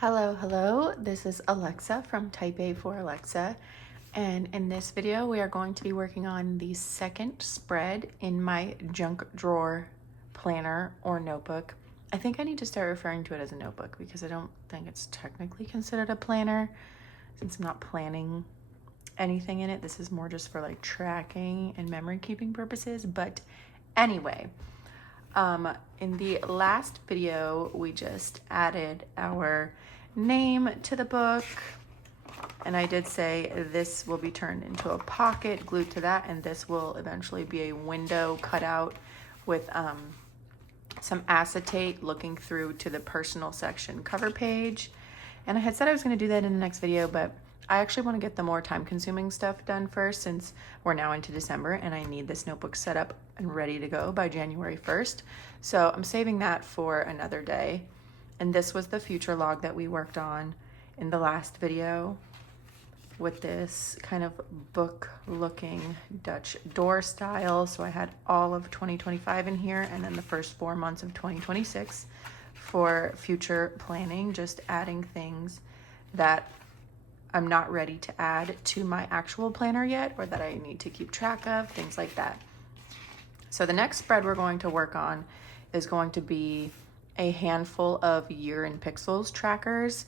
Hello, this is Alexa from Type A for Alexa, and in this video we are going to be working on the second spread in my junk drawer planner or notebook. I think I need to start referring to it as a notebook because I don't think it's technically considered a planner since I'm not planning anything in it. This is more just for like tracking and memory keeping purposes, but anyway. In the last video, we just added our name to the book, and I did say this will be turned into a pocket glued to that, and this will eventually be a window cut out with some acetate looking through to the personal section cover page. And I had said I was going to do that in the next video, but I actually want to get the more time-consuming stuff done first since we're now into December and I need this notebook set up and ready to go by January 1st. So I'm saving that for another day. And this was the future log that we worked on in the last video with this kind of book-looking Dutch door style. So I had all of 2025 in here and then the first 4 months of 2026 for future planning, just adding things that I'm not ready to add to my actual planner yet or that I need to keep track of, things like that. So the next spread we're going to work on is going to be a handful of year in pixels trackers.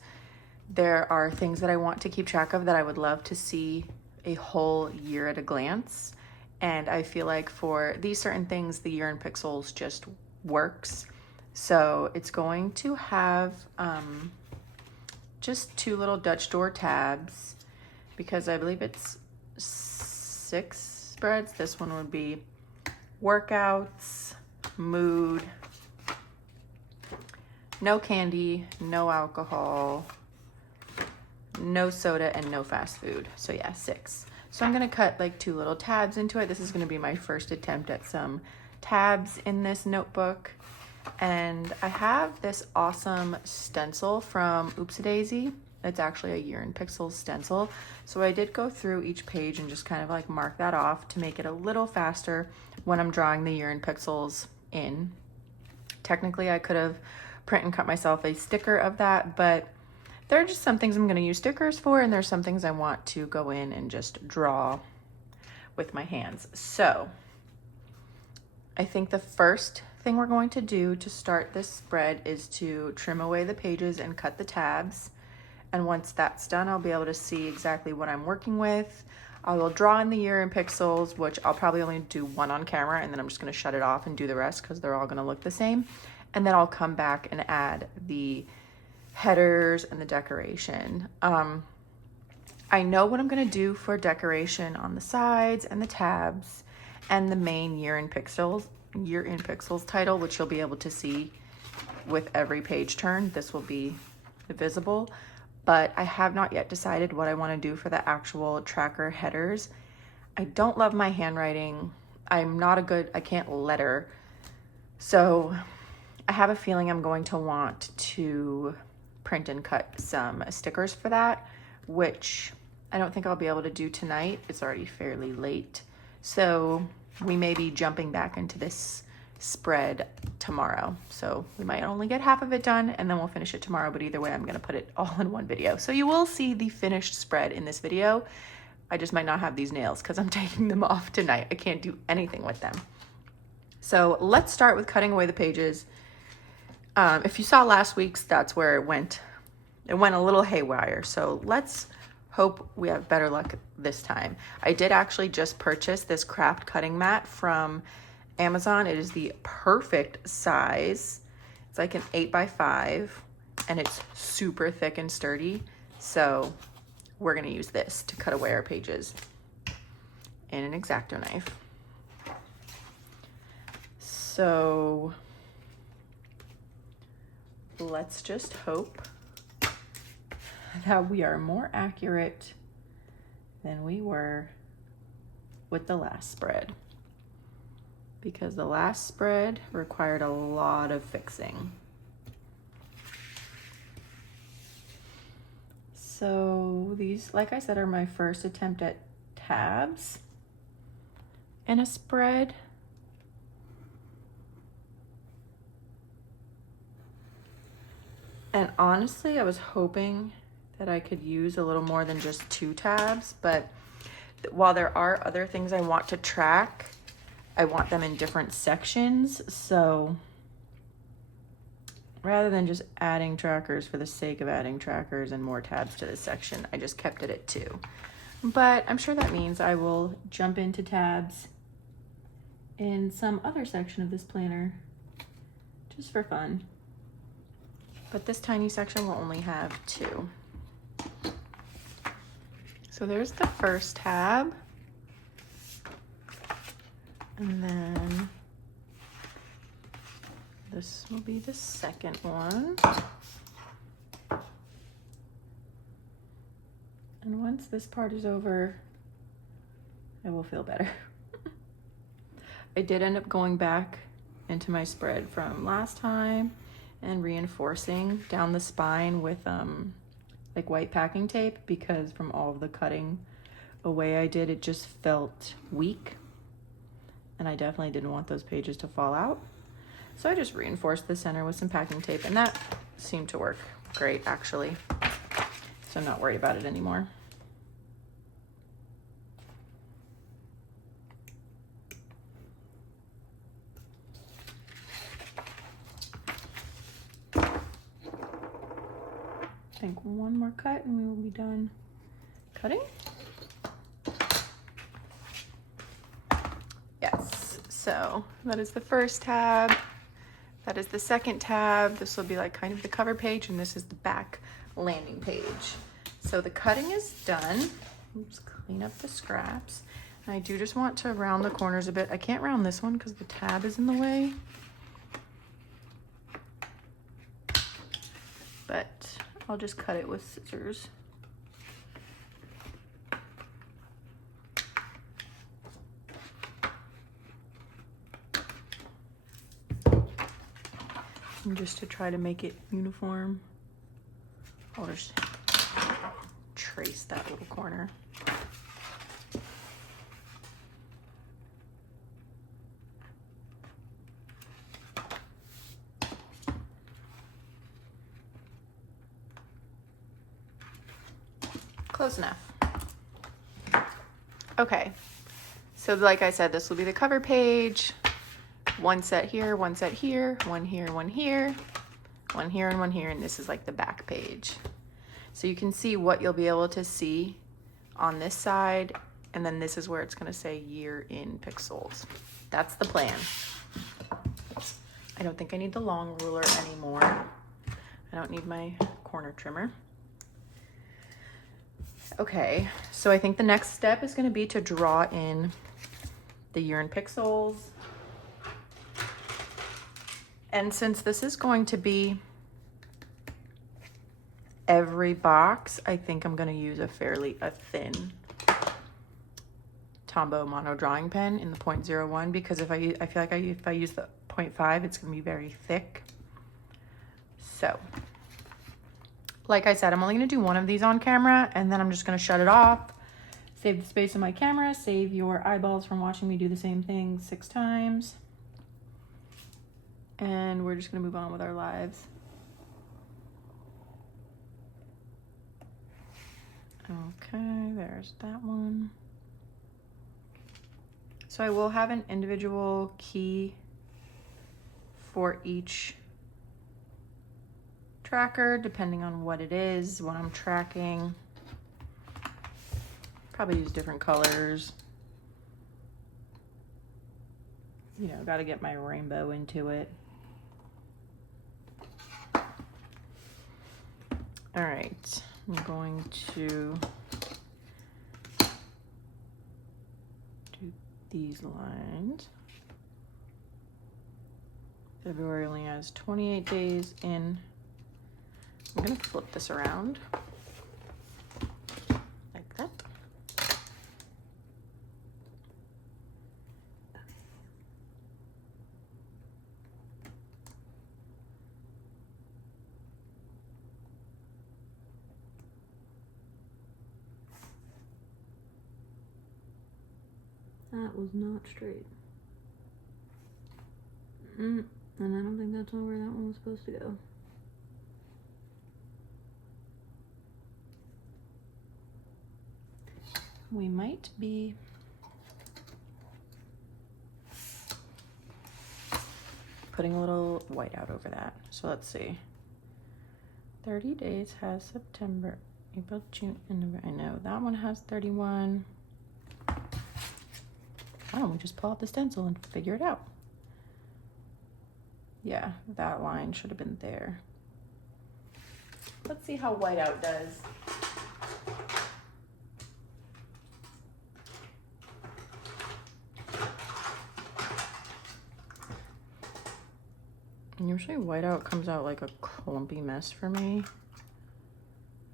There are things that I want to keep track of that I would love to see a whole year at a glance. And I feel like for these certain things, the year in pixels just works. So it's going to have just 2 little Dutch door tabs because I believe it's 6 spreads. This one would be workouts, mood, no candy, no alcohol, no soda, and no fast food. So yeah, 6. So I'm gonna cut like 2 little tabs into it. This is gonna be my first attempt at some tabs in this notebook. And I have this awesome stencil from Oopsie-Daisy. It's actually a year in pixels stencil. So I did go through each page and just kind of like mark that off to make it a little faster when I'm drawing the year in pixels in. Technically, I could have print and cut myself a sticker of that, but there are just some things I'm going to use stickers for, and there's some things I want to go in and just draw with my hands. So I think the first thing we're going to do to start this spread is to trim away the pages and cut the tabs. And once that's done, I'll be able to see exactly what I'm working with. I will draw in the year in pixels, which I'll probably only do 1 on camera, and then I'm just going to shut it off and do the rest because they're all going to look the same. And then I'll come back and add the headers and the decoration. I know what I'm going to do for decoration on the sides and the tabs and the main year in pixels title, which you'll be able to see with every page turn. This will be visible, but I have not yet decided what I want to do for the actual tracker headers. I don't love my handwriting. I can't letter. So I have a feeling I'm going to want to print and cut some stickers for that, which I don't think I'll be able to do tonight. It's already fairly late. So we may be jumping back into this spread tomorrow. So we might only get half of it done and then we'll finish it tomorrow. But either way, I'm going to put it all in one video. So you will see the finished spread in this video. I just might not have these nails because I'm taking them off tonight. I can't do anything with them. So let's start with cutting away the pages. If you saw last week's, that's where it went. It went a little haywire. So let's hope we have better luck this time. I did actually just purchase this craft cutting mat from Amazon. It is the perfect size. It's like an 8x5 and it's super thick and sturdy. So we're gonna use this to cut away our pages and an X-Acto knife. So let's just hope that we are more accurate than we were with the last spread, because the last spread required a lot of fixing. So these, like I said, are my first attempt at tabs in a spread. And honestly, I was hoping that I could use a little more than just 2 tabs, but while there are other things I want to track, I want them in different sections. So rather than just adding trackers for the sake of adding trackers and more tabs to this section, I just kept it at 2. But I'm sure that means I will jump into tabs in some other section of this planner just for fun. But this tiny section will only have 2. So there's the first tab. And then this will be the second one. And once this part is over, I will feel better. I did end up going back into my spread from last time and reinforcing down the spine with like white packing tape, because from all of the cutting away I did, it just felt weak. And I definitely didn't want those pages to fall out. So I just reinforced the center with some packing tape, and that seemed to work great actually. So I'm not worried about it anymore. I think one more cut and we will be done cutting. Yes, so that is the first tab. That is the second tab. This will be like kind of the cover page, and this is the back landing page. So the cutting is done. Let's clean up the scraps. And I do just want to round the corners a bit. I can't round this one because the tab is in the way. But I'll just cut it with scissors. And just to try to make it uniform, I'll just trace that little corner. Close enough. Okay, so like I said, this will be the cover page. One set here, one set here, one here, one here, one here, and one here, and this is like the back page. So you can see what you'll be able to see on this side, and then this is where it's gonna say year in pixels. That's the plan. I don't think I need the long ruler anymore. I don't need my corner trimmer. Okay, so I think the next step is gonna be to draw in the year in pixels. And since this is going to be every box, I think I'm gonna use a thin Tombow mono drawing pen in the 0.01, because I feel like if I use the 0.5, it's gonna be very thick. So, like I said, I'm only gonna do one of these on camera, and then I'm just gonna shut it off, save the space on my camera, save your eyeballs from watching me do the same thing 6 times. And we're just gonna move on with our lives. Okay, there's that one. So I will have an individual key for each tracker, depending on what it is, what I'm tracking. Probably use different colors. You know, gotta get my rainbow into it. All right, I'm going to do these lines. February only has 28 days in. I'm gonna flip this around like that. That was not straight. And I don't think that's where that one was supposed to go. we might be putting a little white out over that. So let's see. 30 days has September, April, June, and November. I know that one has 31. Why don't we just pull out the stencil and figure it out? Yeah, that line should have been there. Let's see how whiteout does. Usually whiteout comes out like a clumpy mess for me,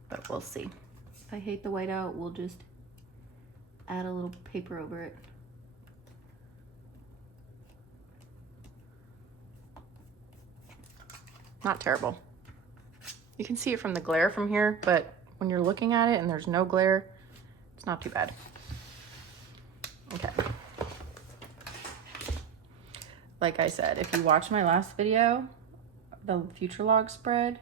but we'll see. If I hate the whiteout, we'll just add a little paper over it. Not terrible. You can see it from the glare from here, but when you're looking at it and there's no glare, it's not too bad. Okay. Like I said, if you watch my last video, the future log spread,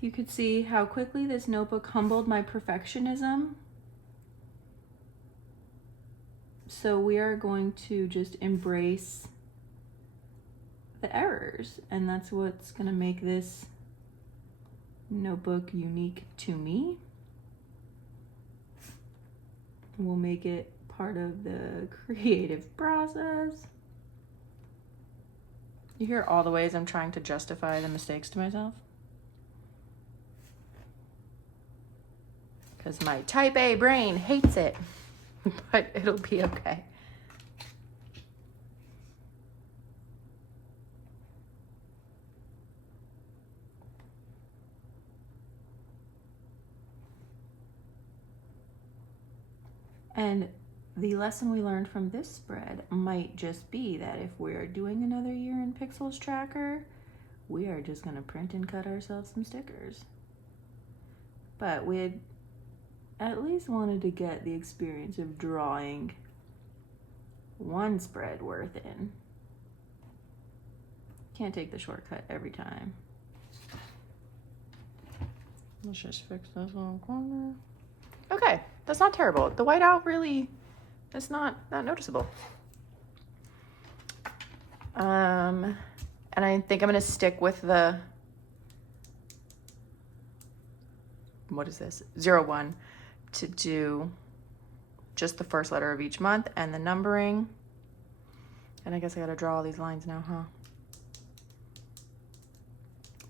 you could see how quickly this notebook humbled my perfectionism. So we are going to just embrace the errors, and that's what's gonna make this notebook unique to me. We'll make it part of the creative process. You hear all the ways I'm trying to justify the mistakes to myself? Because my type A brain hates it, but it'll be okay. And the lesson we learned from this spread might just be that if we're doing another year in Pixels Tracker, we are just gonna print and cut ourselves some stickers. But we had at least wanted to get the experience of drawing one spread worth in. Can't take the shortcut every time. Let's just fix this little corner. Okay, that's not terrible. The whiteout really, it's not noticeable. And I think I'm gonna stick with the, what is this? 01 to do just the first letter of each month and the numbering. And I guess I gotta draw all these lines now, huh?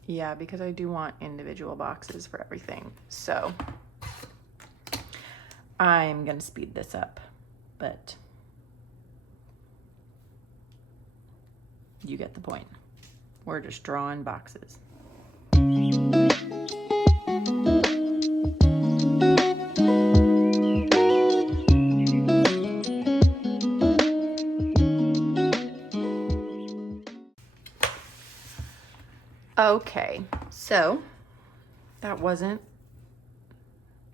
Yeah, because I do want individual boxes for everything. So I'm gonna speed this up, but you get the point. We're just drawing boxes. Okay, so that wasn't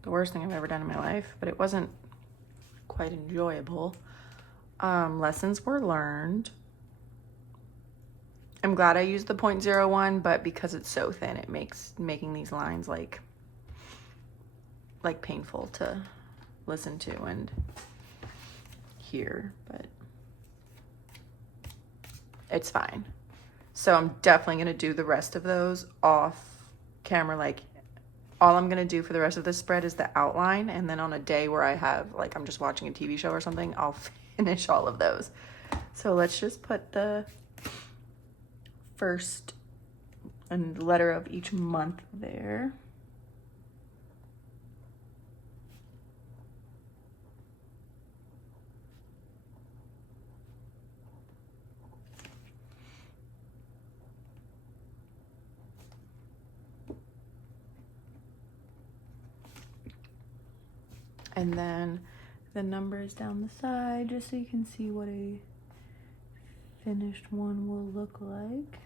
the worst thing I've ever done in my life, but it wasn't quite enjoyable. Lessons were learned. I'm glad I used the 0.01, but because it's so thin, it makes making these lines like painful to listen to and hear, but it's fine. So I'm definitely gonna do the rest of those off camera. Like, all I'm gonna do for the rest of this spread is the outline, and then on a day where I have, like, I'm just watching a TV show or something, I'll finish all of those. So let's just put the first letter of each month there. And then the numbers down the side, just so you can see what a finished one will look like.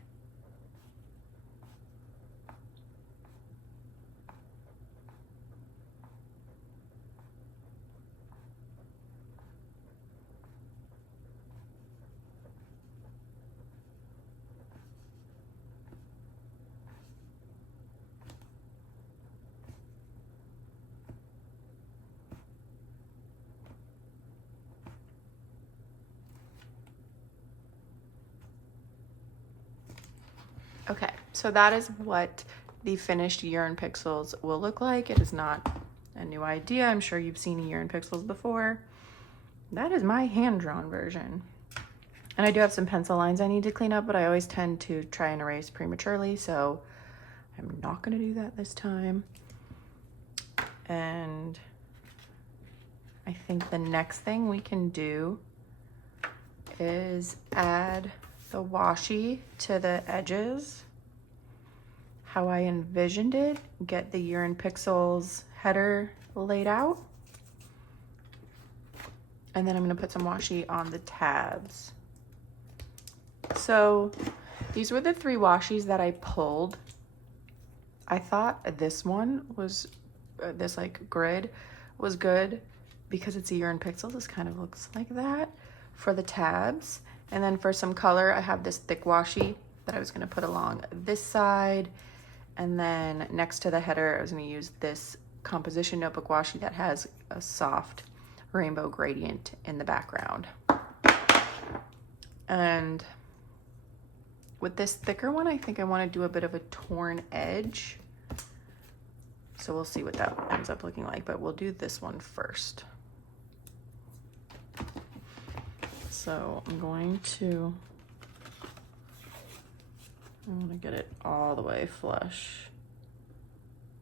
So that is what the finished urine pixels will look like. It is not a new idea. I'm sure you've seen urine pixels before. That is my hand-drawn version. And I do have some pencil lines I need to clean up, but I always tend to try and erase prematurely, so I'm not gonna do that this time. And I think the next thing we can do is add the washi to the edges. How I envisioned it, get the urine pixels header laid out. And then I'm gonna put some washi on the tabs. So these were the 3 washis that I pulled. I thought this one was, this like grid was good because it's a urine pixel. This kind of looks like that for the tabs. And then for some color, I have this thick washi that I was gonna put along this side. And then next to the header, I was gonna use this composition notebook washi that has a soft rainbow gradient in the background. And with this thicker one, I think I wanna do a bit of a torn edge. So we'll see what that ends up looking like, but we'll do this one first. So I'm going to, I want to get it all the way flush,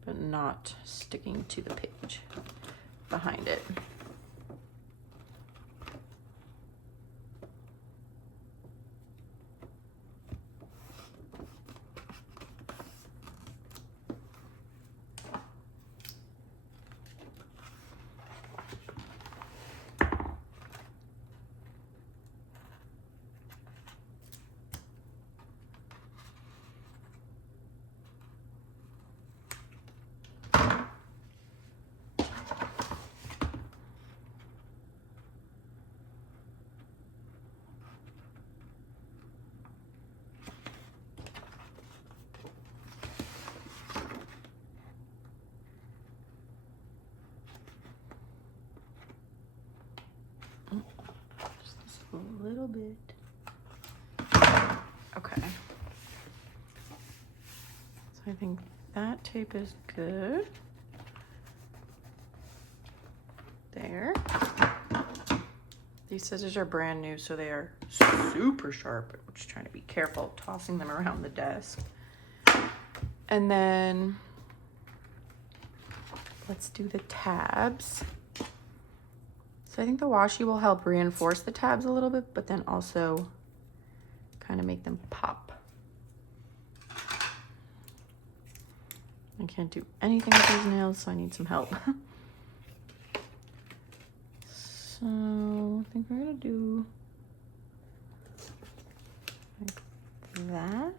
but not sticking to the page behind it. A little bit. Okay. So I think that tape is good. There. These scissors are brand new, so they are super sharp. I'm just trying to be careful tossing them around the desk. And then let's do the tabs. So I think the washi will help reinforce the tabs a little bit, but then also kind of make them pop. I can't do anything with these nails, so I need some help. So I think we're gonna do like that.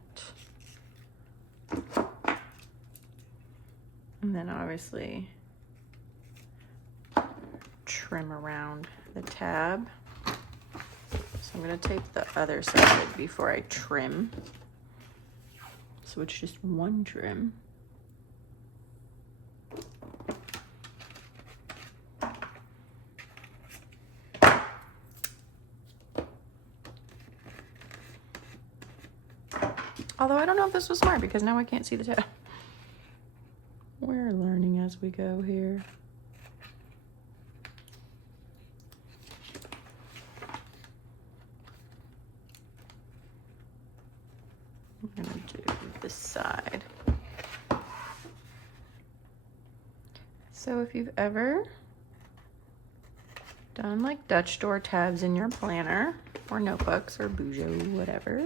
And then obviously trim around the tab. So I'm gonna tape the other side before I trim. So it's just one trim. Although I don't know if this was smart because now I can't see the tab. We're learning as we go here. I'm gonna do this side. So if you've ever done like Dutch door tabs in your planner or notebooks or Bujo, whatever,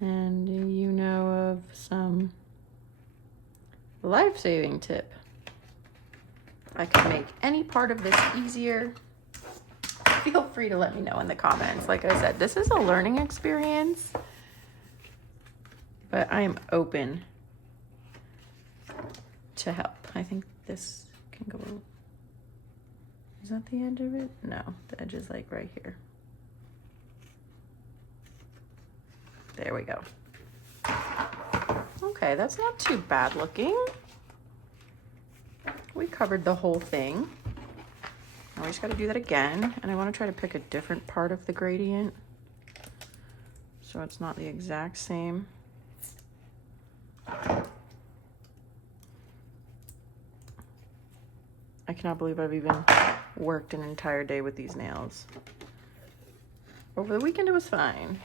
and you know of some life-saving tip I can make any part of this easier, feel free to let me know in the comments. Like I said, this is a learning experience, but I am open to help. I think this can go, is that the edge of it? No, the edge is like right here. There we go. Okay, that's not too bad looking. We covered the whole thing. Now we just gotta do that again. And I wanna try to pick a different part of the gradient so it's not the exact same. cannot believe I've even worked an entire day with these nails. Over the weekend it was fine.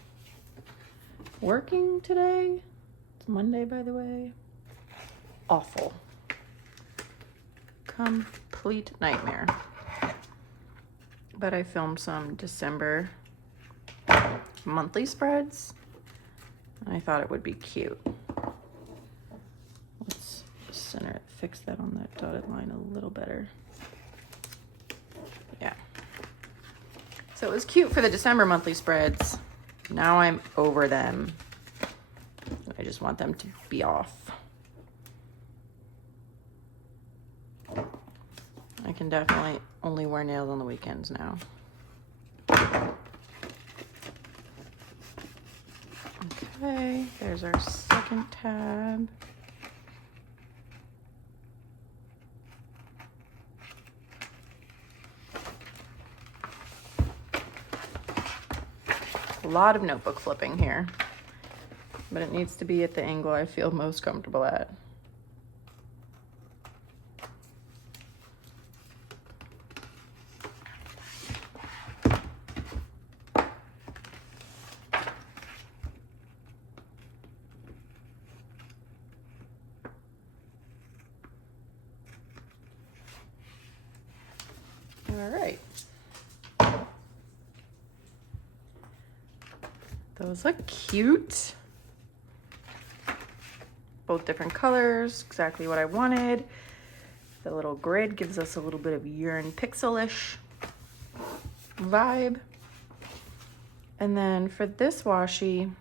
Working today, it's Monday by the way, awful. Complete nightmare. But I filmed some December monthly spreads. And I thought it would be cute. Let's center it, fix that on that dotted line a little better. Yeah. So it was cute for the December monthly spreads. Now I'm over them. I just want them to be off. I can definitely only wear nails on the weekends now. Okay, there's our second tab. A lot of notebook flipping here, but it needs to be at the angle I feel most comfortable at. All right. Those look cute. Both different colors, exactly what I wanted. The little grid gives us a little bit of urine pixel-ish vibe. And then for this washi,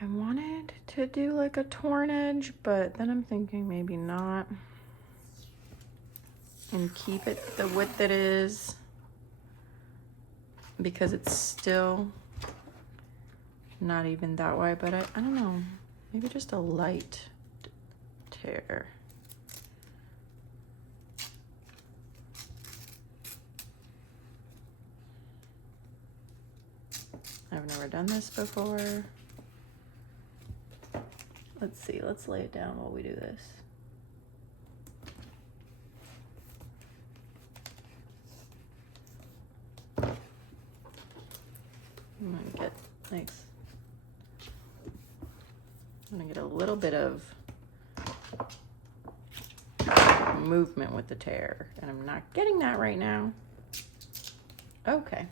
I wanted to do like a torn edge, but then I'm thinking maybe not. And keep it the width it is, because it's still not even that wide, but I don't know, maybe just a light tear. I've never done this before. Let's see, let's lay it down while we do this. I'm gonna get nice. I'm gonna get a little bit of movement with the tear, and I'm not getting that right now. Okay.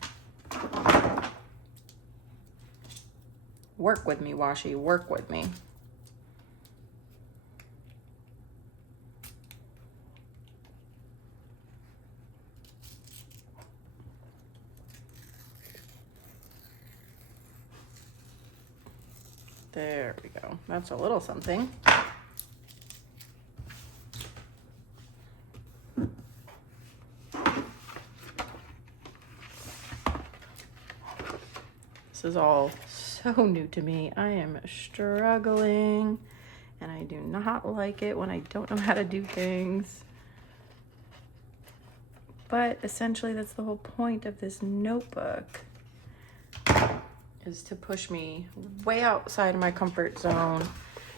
Work with me, Washi, work with me. There we go. That's a little something. This is all so new to me. I am struggling, and I do not like it when I don't know how to do things. But essentially, that's the whole point of this notebook, is to push me way outside of my comfort zone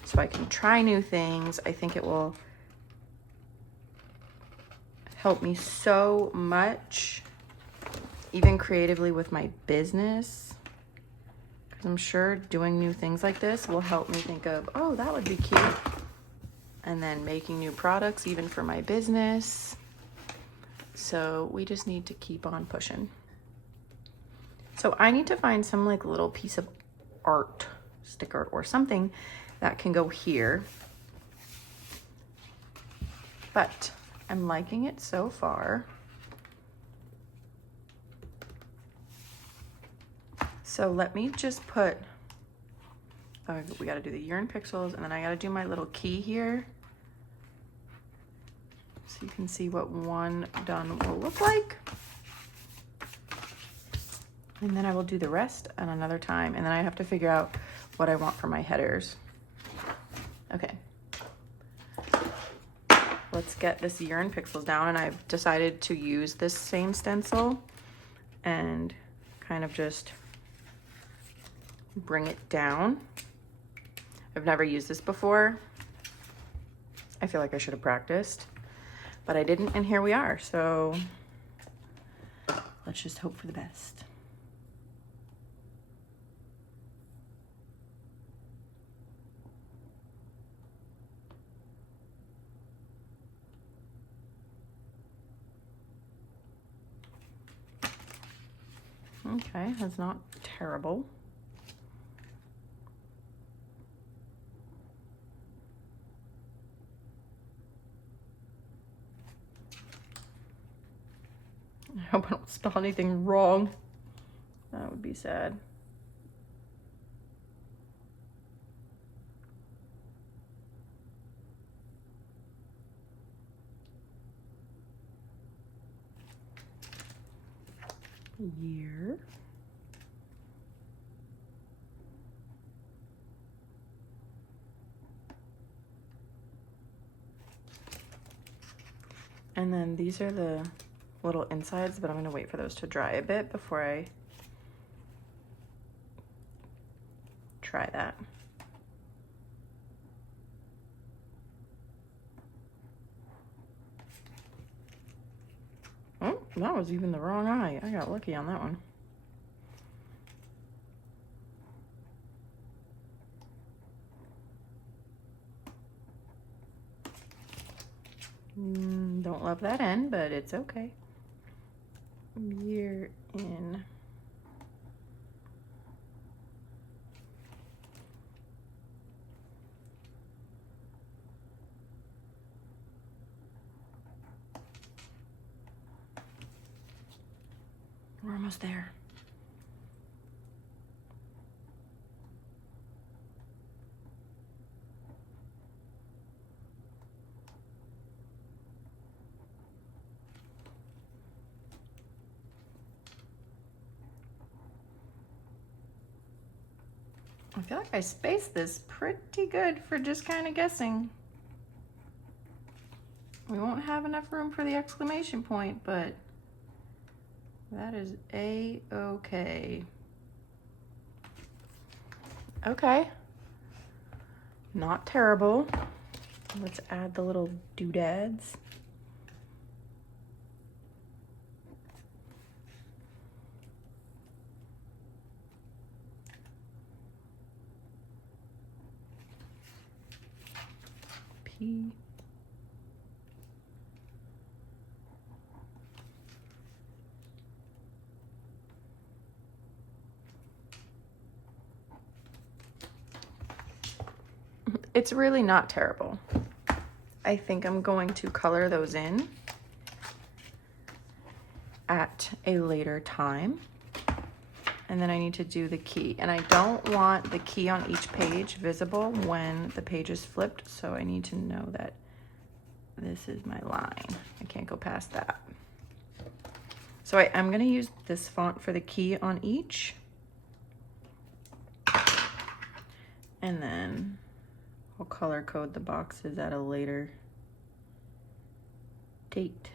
so I can try new things. I think it will help me so much, even creatively with my business. Because I'm sure doing new things like this will help me think of, oh, that would be cute. And then making new products even for my business. So we just need to keep on pushing. So I need to find some like little piece of art, sticker or something that can go here. But I'm liking it so far. So let me just put, we gotta do the urine pixels, and then I gotta do my little key here. So you can see what one done will look like. And then I will do the rest at another time. And then I have to figure out what I want for my headers. Okay. Let's get this urine pixels down. And I've decided to use this same stencil and kind of just bring it down. I've never used this before. I feel like I should have practiced, but I didn't, and here we are. So let's just hope for the best. Okay, that's not terrible. I hope I don't spell anything wrong. That would be sad. Year. And then these are the little insides, but I'm gonna wait for those to dry a bit before I try that. Oh, that was even the wrong eye. I got lucky on that one. Don't love that end, but it's okay. Year in. We're almost there. I feel like I spaced this pretty good for just kind of guessing. We won't have enough room for the exclamation point, but that is a-okay. Okay. Not terrible. Let's add the little doodads. P. It's really not terrible. I think I'm going to color those in at a later time. And then I need to do the key. And I don't want the key on each page visible when the page is flipped, so I need to know that this is my line. I can't go past that. So I'm gonna use this font for the key on each. And then I'll color code the boxes at a later date.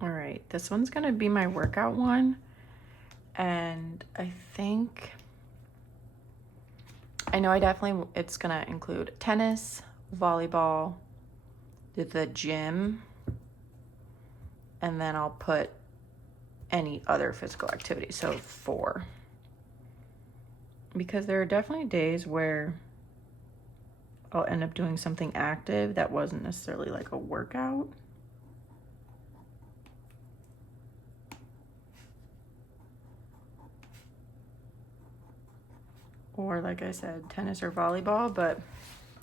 All right, this one's gonna be my workout one. And I think, I know it's gonna include tennis, volleyball, the gym, and then I'll put any other physical activity, so 4. Because there are definitely days where I'll end up doing something active that wasn't necessarily like a workout. Or like I said, tennis or volleyball, but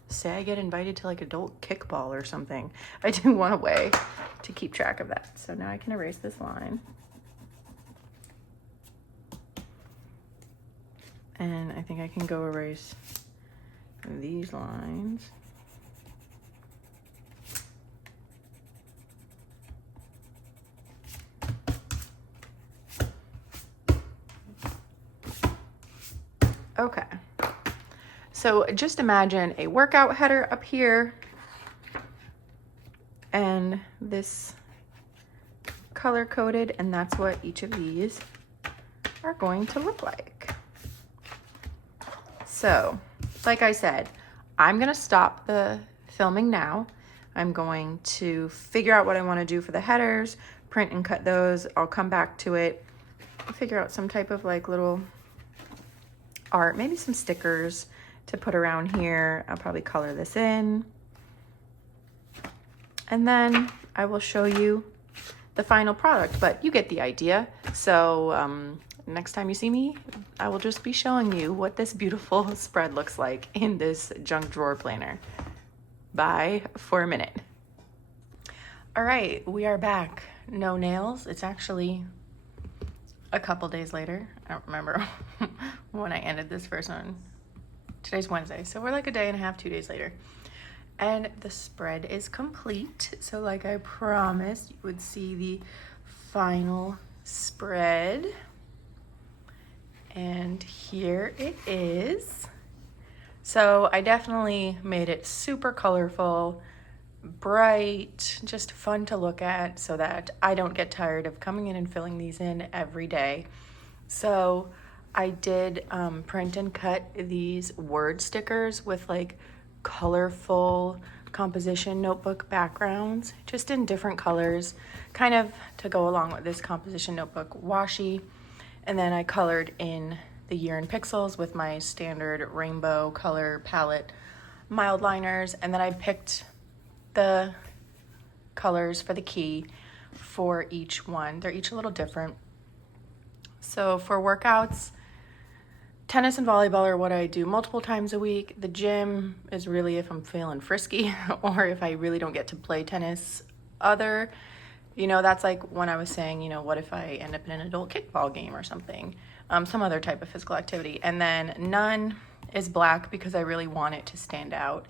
say I get invited to like adult kickball or something, I do want a way to keep track of that. So now I can erase this line. And I think I can go erase these lines. Okay. So just imagine a workout header up here and this color coded, and that's what each of these are going to look like. So, like I said, I'm gonna stop the filming now. I'm going to figure out what I wanna do for the headers, print and cut those. I'll come back to it, figure out some type of like little art, maybe some stickers to put around here. I'll probably color this in. And then I will show you the final product, but you get the idea. So next time you see me, I will just be showing you what this beautiful spread looks like in this junk drawer planner. Bye for a minute. All right, we are back. No nails. It's actually a couple days later. I don't remember when I ended this first one. Today's Wednesday, so we're like a day and a half, 2 days later. And the spread is complete. So like I promised, you would see the final spread. And here it is. So I definitely made it super colorful, bright, just fun to look at so that I don't get tired of coming in and filling these in every day. So I did print and cut these word stickers with like colorful composition notebook backgrounds, just in different colors, kind of to go along with this composition notebook washi. And then I colored in the year in pixels with my standard rainbow color palette mild liners. And then I picked the colors for the key for each one. They're each a little different. So for workouts, tennis and volleyball are what I do multiple times a week. The gym is really if I'm feeling frisky or if I really don't get to play tennis. That's like when I was saying, what if I end up in an adult kickball game or something, some other type of physical activity. And then none is black because I really want it to stand out.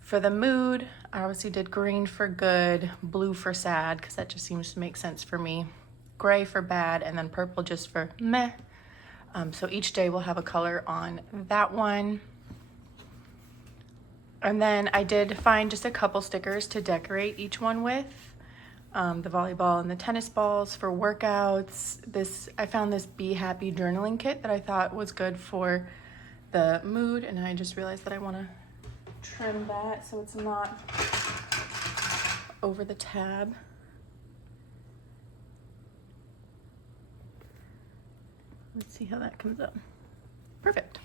For the mood, I obviously did green for good, blue for sad, because that just seems to make sense for me, gray for bad, and then purple just for meh. So each day we'll have a color on that one. And then I did find just a couple stickers to decorate each one with. The volleyball and the tennis balls for workouts. I found this Be Happy journaling kit that I thought was good for the mood, and I just realized that I want to trim that so it's not over the tab. Let's see how that comes up. Perfect.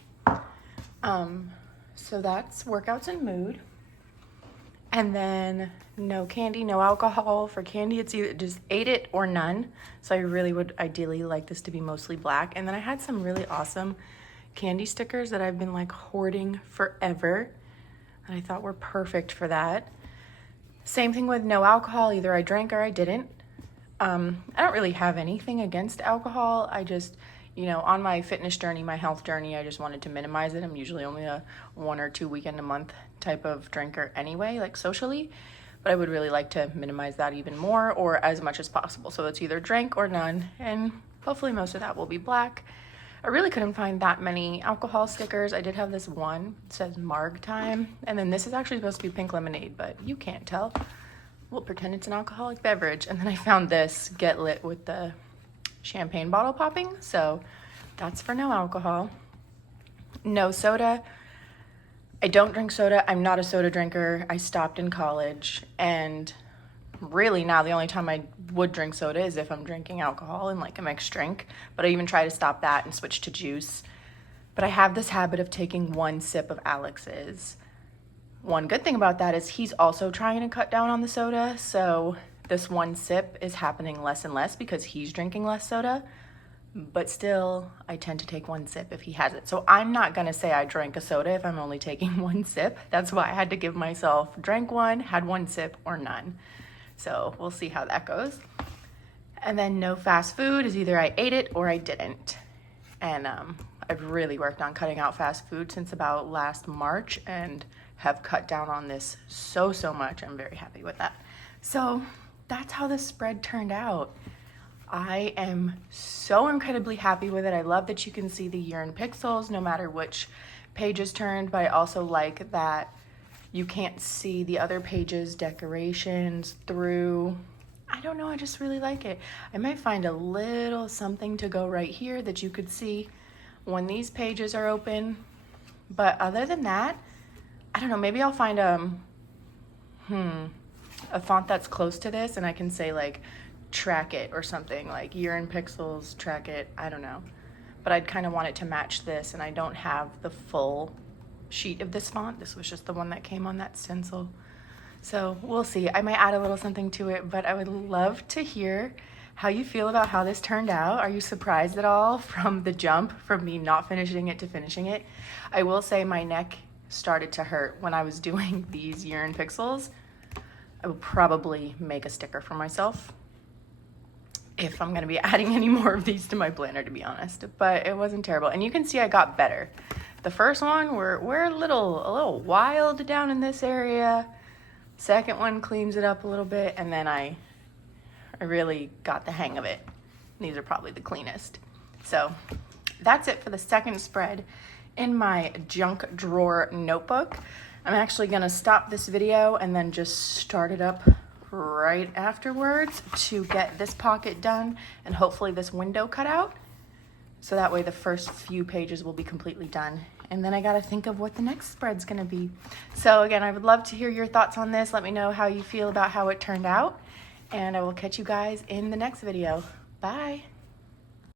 So that's workouts and mood. And then no candy, no alcohol. For candy, it's either just ate it or none. So I really would ideally like this to be mostly black. And then I had some really awesome candy stickers that I've been like hoarding forever. And I thought were perfect for that. Same thing with no alcohol. Either I drank or I didn't. I don't really have anything against alcohol. I just, on my fitness journey, my health journey, I just wanted to minimize it. I'm usually only a 1 or 2 weekend a month type of drinker anyway, like socially, but I would really like to minimize that even more or as much as possible. So it's either drank or none, and hopefully most of that will be black. I really couldn't find that many alcohol stickers. I did have this one, it says Marg Time, and then this is actually supposed to be pink lemonade, but you can't tell. We'll pretend it's an alcoholic beverage. And then I found this Get Lit with the champagne bottle popping, so that's for no alcohol. No soda. I don't drink soda. I'm not a soda drinker. I stopped in college, and really now the only time I would drink soda is if I'm drinking alcohol in like a mixed drink, but I even try to stop that and switch to juice. But I have this habit of taking 1 sip of Alex's. One good thing about that is he's also trying to cut down on the soda, so this 1 sip is happening less and less because he's drinking less soda. But still, I tend to take 1 sip if he has it. So I'm not gonna say I drank a soda if I'm only taking 1 sip. That's why I had to give myself drank 1, had 1 sip, or none. So we'll see how that goes. And then no fast food is either I ate it or I didn't. And I've really worked on cutting out fast food since about last March and have cut down on this so much. I'm very happy with that. So that's how the spread turned out. I am so incredibly happy with it. I love that you can see the year in pixels no matter which page is turned, but I also like that you can't see the other pages, decorations through. I don't know, I just really like it. I might find a little something to go right here that you could see when these pages are open. But other than that, I don't know, maybe I'll find a font that's close to this and I can say like track it or something, like year in pixels, track it, I don't know. But I'd kind of want it to match this, and I don't have the full sheet of this font. This was just the one that came on that stencil. So we'll see. I might add a little something to it, but I would love to hear how you feel about how this turned out. Are you surprised at all from the jump from me not finishing it to finishing it? I will say my neck started to hurt when I was doing these year in pixels. I would probably make a sticker for myself if I'm gonna be adding any more of these to my planner, to be honest. But it wasn't terrible. And you can see I got better. The first one, we're a little wild down in this area. Second one cleans it up a little bit, and then I really got the hang of it. These are probably the cleanest. So that's it for the second spread in my junk drawer notebook. I'm actually gonna stop this video and then just start it up right afterwards to get this pocket done and hopefully this window cut out. So that way the first few pages will be completely done. And then I gotta think of what the next spread's gonna be. So again, I would love to hear your thoughts on this. Let me know how you feel about how it turned out. And I will catch you guys in the next video. Bye.